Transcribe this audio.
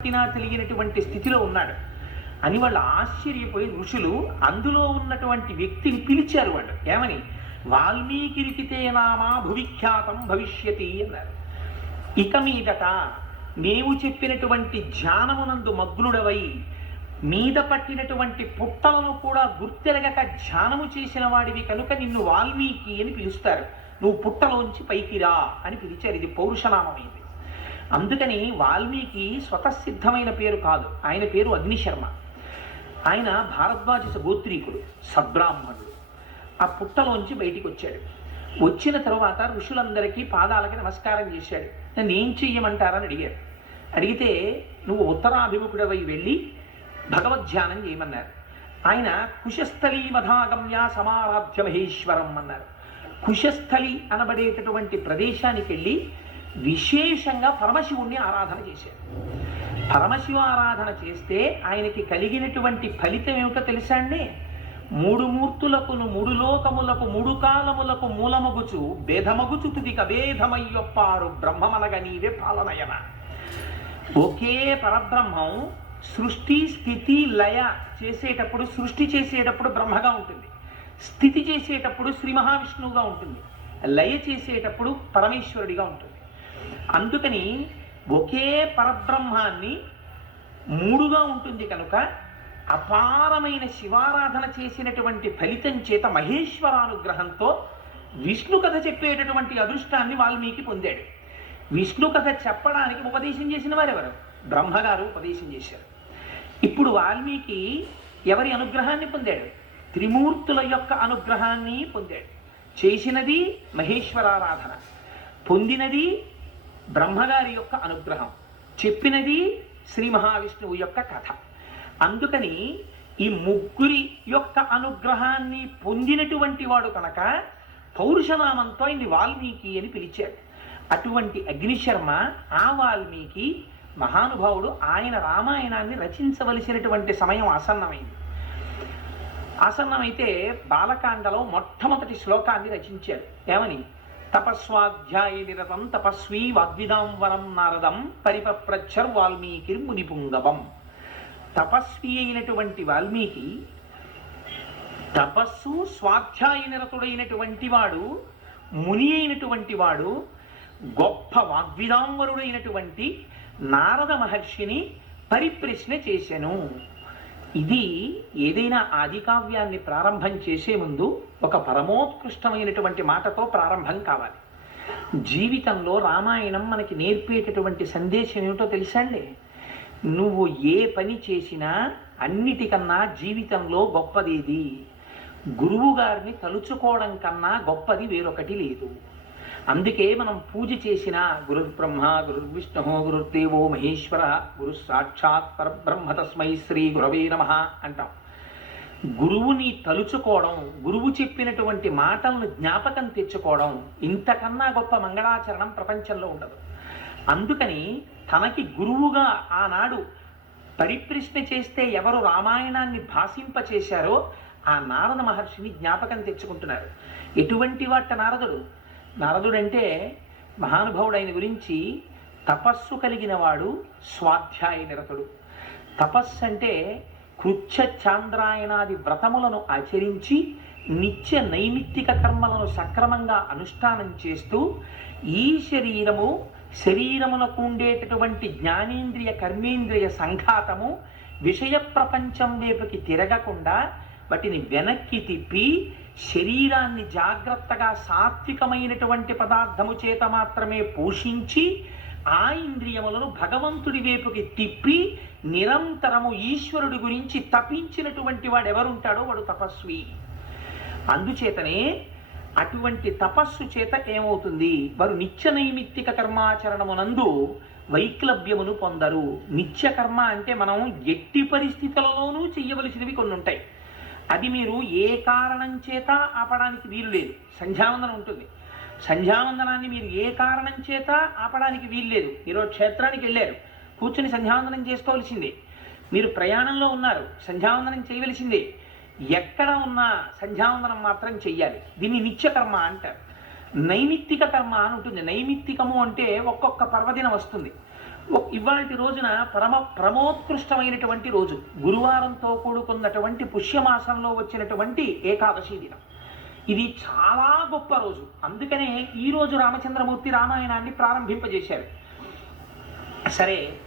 తెలియనటువంటి స్థితిలో ఉన్నాడు అని వాళ్ళు ఆశ్చర్యపోయి ఋషులు అందులో ఉన్నటువంటి వ్యక్తిని పిలిచారు. వాళ్ళు ఏమని, వాల్మీకిరికితే నామా భువిఖ్యాతం భవిష్యతి అన్నారు. ఇక మీదట నీవు చెప్పినటువంటి ధ్యానమునందు మగ్నుడవై మీద పట్టినటువంటి పుట్టలను కూడా గుర్తెరగక ధ్యానము చేసిన వాడివి కనుక నిన్ను వాల్మీకి అని పిలుస్తారు. నువ్వు పుట్టలోంచి పైకి రా అని పిలిచారు. ఇది పౌరుషనామమైంది. అందుకని వాల్మీకి స్వతసిద్ధమైన పేరు కాదు, ఆయన పేరు అగ్నిశర్మ. ఆయన భారద్వాజ గోత్రీకుడు, సద్బ్రాహ్మణుడు. ఆ పుట్టలోంచి బయటికి వచ్చాడు. వచ్చిన తర్వాత ఋషులందరికీ పాదాలకి నమస్కారం చేశాడు. నన్ను ఏం చెయ్యమంటారని అడిగారు. అడిగితే నువ్వు ఉత్తరాభిముఖుడవై వెళ్ళి భగవద్ధ్యానం చేయమన్నారు. ఆయన కుశస్థలీ మధాగమ్య సమారాధ్య మహేశ్వరం అన్నారు. కుశస్థలి అనబడేటటువంటి ప్రదేశానికి వెళ్ళి విశేషంగా పరమశివుణ్ణి ఆరాధన చేశారు. పరమశివ ఆరాధన చేస్తే ఆయనకి కలిగినటువంటి ఫలితం ఏమిటో తెలుసా అండి? మూడు మూర్తులకును మూడు లోకములకు మూడు కాలములకు మూలమగుచు భేదమగుచు తుదిక భేదమయ్యొప్పారు బ్రహ్మమనగ నీవే పాలనయన. ఒకే పరబ్రహ్మం సృష్టి స్థితి లయ చేసేటప్పుడు, సృష్టి చేసేటప్పుడు బ్రహ్మగా ఉంటుంది, స్థితి చేసేటప్పుడు శ్రీ మహావిష్ణువుగా ఉంటుంది, లయ చేసేటప్పుడు పరమేశ్వరుడిగా ఉంటుంది. అందుకని ఒకే పరబ్రహ్మాన్ని మూడుగా ఉంటుంది కనుక అపారమైన శివారాధన చేసినటువంటి ఫలితం చేత మహేశ్వరానుగ్రహంతో విష్ణు కథ చెప్పేటటువంటి అదృష్టాన్ని వాల్మీకి పొందాడు. విష్ణు కథ చెప్పడానికి ఉపదేశం చేసిన వారెవరు? బ్రహ్మగారు ఉపదేశం చేశారు. ఇప్పుడు వాల్మీకి ఎవరి అనుగ్రహాన్ని పొందాడు? త్రిమూర్తుల యొక్క అనుగ్రహాన్ని పొందాడు. చేసినది మహేశ్వరారాధన, పొందినది బ్రహ్మగారి యొక్క అనుగ్రహం, చెప్పినది శ్రీ మహావిష్ణువు యొక్క కథ. అందుకని ఈ ముగ్గురి యొక్క అనుగ్రహాన్ని పొందినటువంటి వాడు కనుక పౌరుషనామంతో ఆయన్ని వాల్మీకి అని పిలిచాడు. అటువంటి అగ్నిశర్మ ఆ వాల్మీకి మహానుభావుడు. ఆయన రామాయణాన్ని రచించవలసినటువంటి సమయం ఆసన్నమైంది. ఆసన్నమైతే బాలకాండలో మొట్టమొదటి శ్లోకాన్ని రచించారు. ఏమని? తపస్వాధ్యాయ నిరతం తపస్వీ వాగ్విదాంవరం నారదం పరిపప్రచ్చర్ వాల్మీకి మునిపుంగవం. తపస్వి అయినటువంటి వాల్మీకి, తపస్సు స్వాధ్యాయ నిరతుడైనటువంటి వాడు, ముని అయినటువంటి వాడు, గొప్ప వాగ్విదాంవరుడైనటువంటి నారద మహర్షిని పరిప్రశ్న చేసెను. ఇది ఏదైనా ఆదికావ్యాన్ని ప్రారంభం చేసే ముందు ఒక పరమోత్కృష్టమైనటువంటి మాటతో ప్రారంభం కావాలి. జీవితంలో రామాయణం మనకి నేర్పేటటువంటి సందేశం ఏమిటో తెలుసా అండి? నువ్వు ఏ పని చేసినా అన్నిటికన్నా జీవితంలో గొప్పదేది? గురువు గారిని తలుచుకోవడం కన్నా గొప్పది వేరొకటి లేదు. అందుకే మనం పూజ చేసిన గురుర్బ్రహ్మ గురుర్విష్ణు గురుర్దేవో మహేశ్వర గురు సాక్షాత్ పరబ్రహ్మ తస్మై శ్రీ గురవే నమః అంటాం. గురువుని తలుచుకోవడం, గురువు చెప్పినటువంటి మాటలను జ్ఞాపకం తెచ్చుకోవడం, ఇంతకన్నా గొప్ప మంగళాచరణం ప్రపంచంలో ఉండదు. అందుకని తనకి గురువుగా ఆనాడు పరిప్రశ్న చేస్తే ఎవరు రామాయణాన్ని భాషింపచేశారో ఆ నారద మహర్షిని జ్ఞాపకం తెచ్చుకుంటున్నారు. ఎటువంటి వాట నారదుడు? నారదుడంటే మహానుభావుడు. ఆయన గురించి తపస్సు కలిగిన వాడు, స్వాధ్యాయ నిరతుడు. తపస్సు అంటే కృచ్ఛ చాంద్రాయణాది వ్రతములను ఆచరించి నిత్య నైమిత్తిక కర్మలను సక్రమంగా అనుష్ఠానం చేస్తూ ఈ శరీరమునకు ఉండేటటువంటి జ్ఞానేంద్రియ కర్మేంద్రియ సంఘాతము విషయ ప్రపంచం వైపుకి తిరగకుండా వాటిని వెనక్కి తిప్పి శరీరాన్ని జాగ్రత్తగా సాత్వికమైనటువంటి పదార్థము చేత మాత్రమే పోషించి ఆ ఇంద్రియములను భగవంతుడి వైపుకి తిప్పి నిరంతరము ఈశ్వరుడి గురించి తపించినటువంటి వాడు ఎవరుంటాడో వాడు తపస్వి. అందుచేతనే అటువంటి తపస్సు చేత ఏమవుతుంది? వారు నిత్య నైమిత్తిక కర్మాచరణమునందు వైక్లభ్యమును పొందరు. నిత్య కర్మ అంటే మనం ఎట్టి పరిస్థితులలోనూ చెయ్యవలసినవి కొన్ని ఉంటాయి. అది మీరు ఏ కారణం చేత ఆపడానికి వీలు లేదు. సంధ్యావందనం ఉంటుంది, సంధ్యావందనాన్ని మీరు ఏ కారణం చేత ఆపడానికి వీలు లేదు. మీరు క్షేత్రానికి వెళ్ళారు, కూర్చుని సంధ్యావందనం చేసుకోవలసిందే. మీరు ప్రయాణంలో ఉన్నారు, సంధ్యావందనం చేయవలసిందే. ఎక్కడ ఉన్నా సంధ్యావందనం మాత్రం చెయ్యాలి. దీన్ని నిత్యకర్మ అంటారు. నైమిత్తిక కర్మ అని ఉంటుంది. నైమిత్తికము అంటే ఒక్కొక్క పర్వదినం వస్తుంది. ఇవాళ రోజున ప్రమోత్కృష్టమైనటువంటి రోజు, గురువారంతో కూడుకున్నటువంటి పుష్యమాసంలో వచ్చినటువంటి ఏకాదశి దినం. ఇది చాలా గొప్ప రోజు. అందుకనే ఈ రోజు రామచంద్రమూర్తి రామాయణాన్ని ప్రారంభింపజేశారు. సరే,